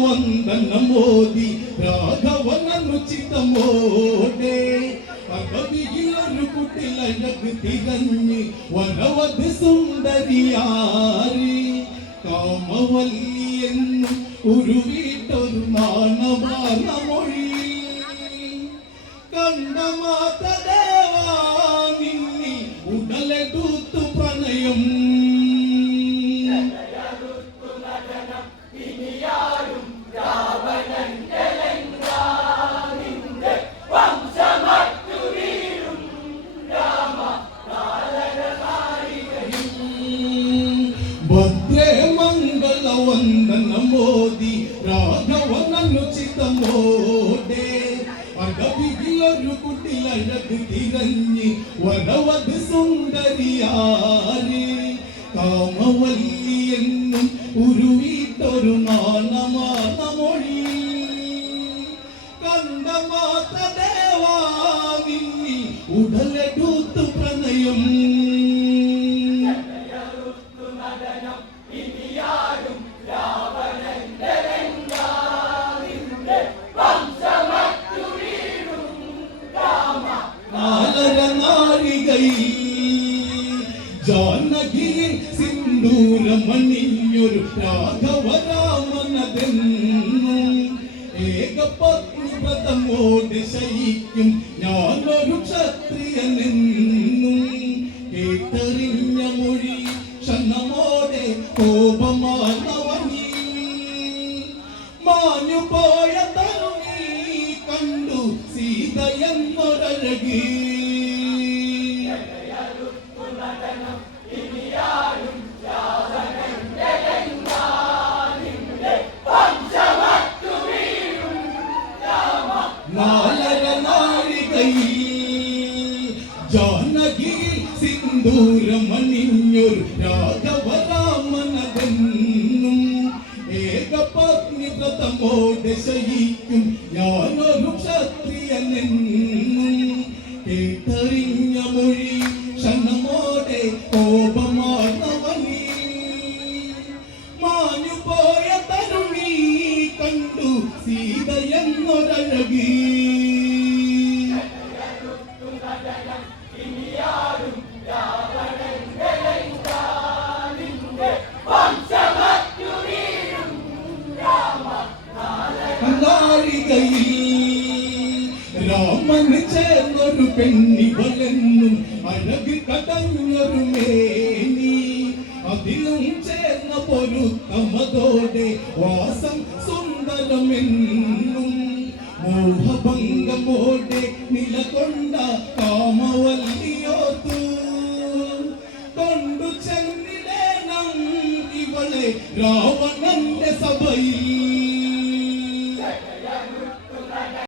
వందనమోది రాఘవననుచితమోడే அகவியிலரு குட்டிலழகு திகண்ணி வரவது சுந்தரியாரி காமவல்லி என்னும் உருவீட்டொரு மாணவான மொழியில் கண்டமாதட ಮಂಗಲ ವಂದನ ಮೋದಿ ರಾಘವನನ್ನು ചിത്തമോടെ അകവികിലൊരു കുട്ടിലഴക് തിരഞ്ഞ് വനവധ് സുന്ദരിയാരി കാമവല്ലി എന്നും ഉരുവിട്ടൊരു നാണമാന നാഴികയിൽ ജാനകിയിൽ സിന്ദൂരമണിഞ്ഞൊരു രാഘവരാമനതെന്നും ഏകപത്നി വ്രതമോട് ശയിക്കും ഞാനൊരു ക്ഷത്രിയനെന്നും കേട്ടറിഞ്ഞ മൊഴി ക്ഷണമോടെ കോപമാണവനി മാഞ്ഞുപോയ തരുണി കണ്ടു സീത നാഴികയിൽ ജാനകി സിന്ദൂരമണിഞ്ഞൊരു രാഘവരാമനതെന്നും ഏകപത്നി വ്രതമോടെ ശയിക്കും ഞാനൊരു ക്ഷത്രിയനെന്നും കേട്ടറിഞ്ഞ മൊഴി ക്ഷണമോടെ കോപമാർന്നവനീ മാഞ്ഞുപോയ തരുണി കണ്ടു സീത രാമന് ചേർന്നൊരു പെണ്ണിവലെന്നും അഴക് കടഞ്ഞൊരു മേനി. അതിലും ചേർന്ന പൊരുത്തമതോടെ വാസം സുന്ദരമെന്നും മോഹഭംഗമോടെ നിലകൊണ്ട കാമവല്ലിയോത്തു കൊണ്ടു ചെന്നിടേണം ഇവളെ രാവണന്റെ സഭയിൽ.